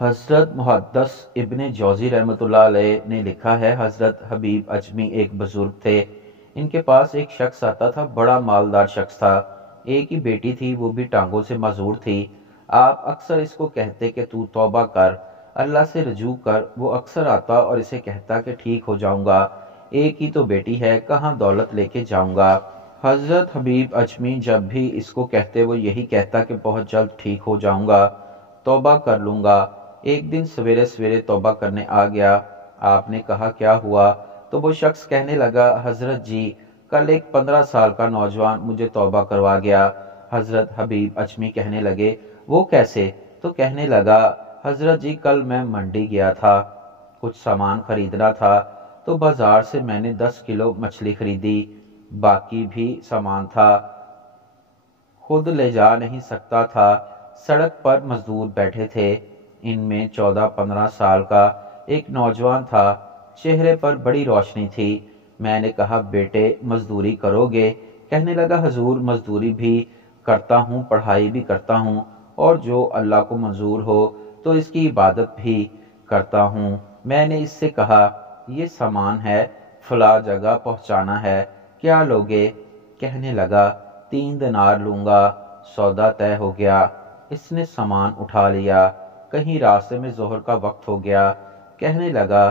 हज़रत मुहद्दस इब्न जौज़ी रहमतुल्लाह अलैह ने लिखा है, हज़रत हबीब अजमी एक बुजुर्ग थे। इनके पास एक शख्स आता था, बड़ा मालदार शख्स था। एक ही बेटी थी, वो भी टांगों से मजूर थी। आप अक्सर इसको कहते कि तू तौबा कर, अल्लाह से रजू कर। वो अक्सर आता और इसे कहता कि ठीक हो जाऊंगा, एक ही तो बेटी है, कहाँ दौलत लेके जाऊंगा। हज़रत हबीब अजमी जब भी इसको कहते वो यही कहता कि बहुत जल्द ठीक हो जाऊंगा, तौबा कर लूंगा। एक दिन सवेरे सवेरे तौबा करने आ गया। आपने कहा क्या हुआ? तो वो शख्स कहने लगा, हजरत जी, कल एक 15 साल का नौजवान मुझे तौबा करवा गया। हजरत हबीब अजमी कहने लगे, वो कैसे? तो कहने लगा, हजरत जी, कल मैं मंडी गया था, कुछ सामान खरीदना था, तो बाजार से मैंने 10 किलो मछली खरीदी, बाकी भी सामान था, खुद ले जा नहीं सकता था। सड़क पर मजदूर बैठे थे, इनमें 14-15 साल का एक नौजवान था, चेहरे पर बड़ी रोशनी थी। मैंने कहा, बेटे मजदूरी करोगे? कहने लगा, हजूर मजदूरी भी करता हूँ, पढ़ाई भी करता हूँ, और जो अल्लाह को मंजूर हो तो इसकी इबादत भी करता हूँ। मैंने इससे कहा, ये सामान है, फला जगह पहुँचाना है, क्या लोगे? कहने लगा, 3 दिनार लूंगा। सौदा तय हो गया। इसने सामान उठा लिया। कहीं रास्ते में जोहर का वक्त हो गया। कहने लगा,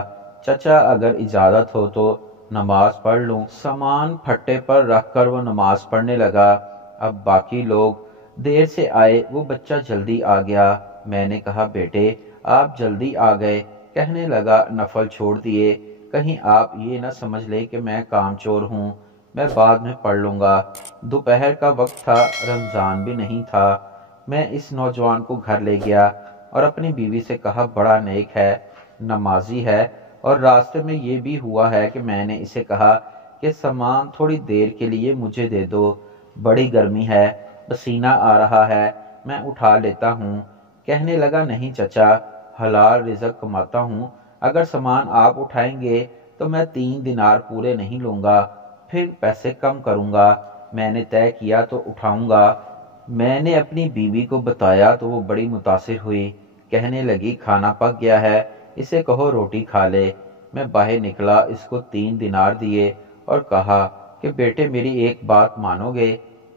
चचा अगर इजाजत हो तो नमाज पढ़ लूं। सामान फट्टे पर रखकर वो नमाज पढ़ने लगा। अब बाकी लोग देर से आए, वो बच्चा जल्दी आ गया। मैंने कहा, बेटे आप जल्दी आ गए। कहने लगा, नफल छोड़ दिए, कहीं आप ये ना समझ ले कि मैं कामचोर हूँ, मैं बाद में पढ़ लूंगा। दोपहर का वक्त था, रमजान भी नहीं था। मैं इस नौजवान को घर ले गया और अपनी बीवी से कहा, बड़ा नेक है, नमाजी है, और रास्ते में ये भी हुआ है कि मैंने इसे कहा कि सामान थोड़ी देर के लिए मुझे दे दो, बड़ी गर्मी है, पसीना आ रहा है, मैं उठा लेता हूँ। कहने लगा, नहीं चचा, हलाल रिज़्क कमाता हूँ, अगर सामान आप उठाएंगे तो मैं 3 दिनार पूरे नहीं लूंगा, फिर पैसे कम करूंगा। मैंने तय किया तो उठाऊंगा। मैंने अपनी बीवी को बताया तो वो बड़ी मुतासिर हुई। कहने लगी, खाना पक गया है, इसे कहो रोटी खा ले। मैं बाहर निकला, इसको 3 दिनार दिए और कहा कि बेटे मेरी एक बात मानोगे?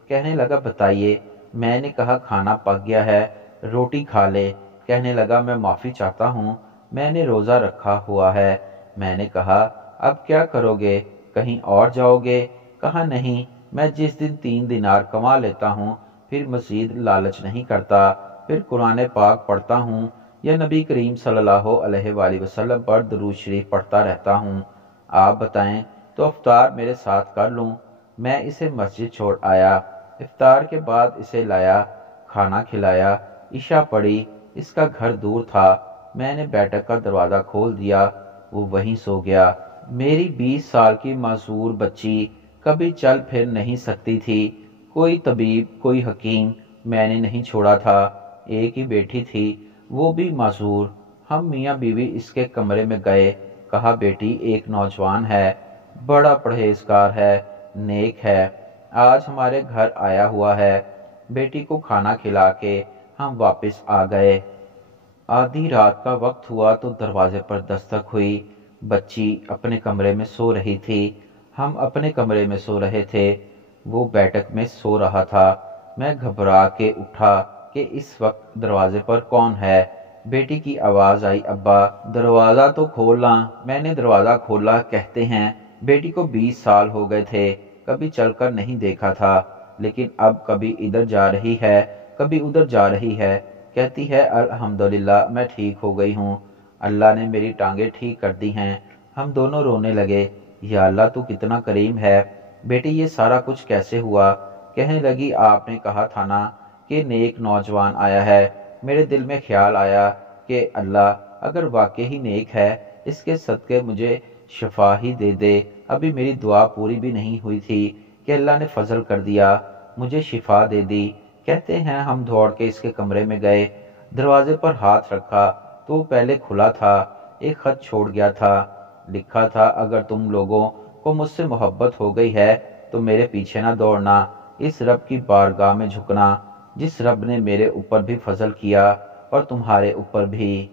कहने लगा, बताइए। मैंने कहा, खाना पक गया है, रोटी खा ले। कहने लगा, मैं माफ़ी चाहता हूँ, मैंने रोज़ा रखा हुआ है। मैंने कहा, अब क्या करोगे, कहीं और जाओगे? कहा, नहीं, मैं जिस दिन 3 दिनार कमा लेता हूँ फिर मज़ीद लालच नहीं करता, फिर कुरान पाक पढ़ता हूँ या नबी करीम सल्लल्लाहु अलैहि वसल्लम पर दुरूद शरीफ पढ़ता रहता हूँ। आप बताएं तो इफ्तार मेरे साथ कर लूँ? मैं इसे मस्जिद छोड़ आया। इफ्तार के बाद इसे लाया, खाना खिलाया, इशा पढ़ी। इसका घर दूर था। मैंने बैठक का दरवाज़ा खोल दिया, वो वहीं सो गया। मेरी 20 साल की मासूर बच्ची कभी चल फिर नहीं सकती थी। कोई तबीब, कोई हकीम मैंने नहीं छोड़ा था। एक ही बेटी थी, वो भी मासूर। हम मियाँ बीवी इसके कमरे में गए। कहा, बेटी एक नौजवान है, बड़ा परहेजगार है, नेक है, आज हमारे घर आया हुआ है। बेटी को खाना खिला के हम वापस आ गए। आधी रात का वक्त हुआ तो दरवाजे पर दस्तक हुई। बच्ची अपने कमरे में सो रही थी, हम अपने कमरे में सो रहे थे। वो बैठक में सो रहा था। मैं घबरा के उठा कि इस वक्त दरवाजे पर कौन है। बेटी की आवाज़ आई, अब्बा दरवाज़ा तो खोलना। मैंने दरवाज़ा खोला। कहते हैं, बेटी को 20 साल हो गए थे, कभी चलकर नहीं देखा था, लेकिन अब कभी इधर जा रही है, कभी उधर जा रही है। कहती है, अल्हम्दुलिल्लाह मैं ठीक हो गई हूँ, अल्लाह ने मेरी टांगें ठीक कर दी हैं। हम दोनों रोने लगे, या अल्लाह तू कितना करीम है। बेटी ये सारा कुछ कैसे हुआ? कहने लगी, आपने कहा था ना कि नेक नौजवान आया है। मेरे दिल में ख्याल आया कि अल्लाह अगर वाकई ही नेक है, इसके सदके मुझे शफा ही दे दे। अभी मेरी दुआ पूरी भी नहीं हुई थी कि अल्लाह ने फजल कर दिया, मुझे शिफा दे दी। कहते हैं, हम दौड़ के इसके कमरे में गए, दरवाजे पर हाथ रखा तो वो पहले खुला था। एक खत छोड़ गया था, लिखा था, अगर तुम लोगों को मुझसे मोहब्बत हो गई है तो मेरे पीछे ना दौड़ना, इस रब की बारगाह में झुकना जिस रब ने मेरे ऊपर भी फजल किया और तुम्हारे ऊपर भी।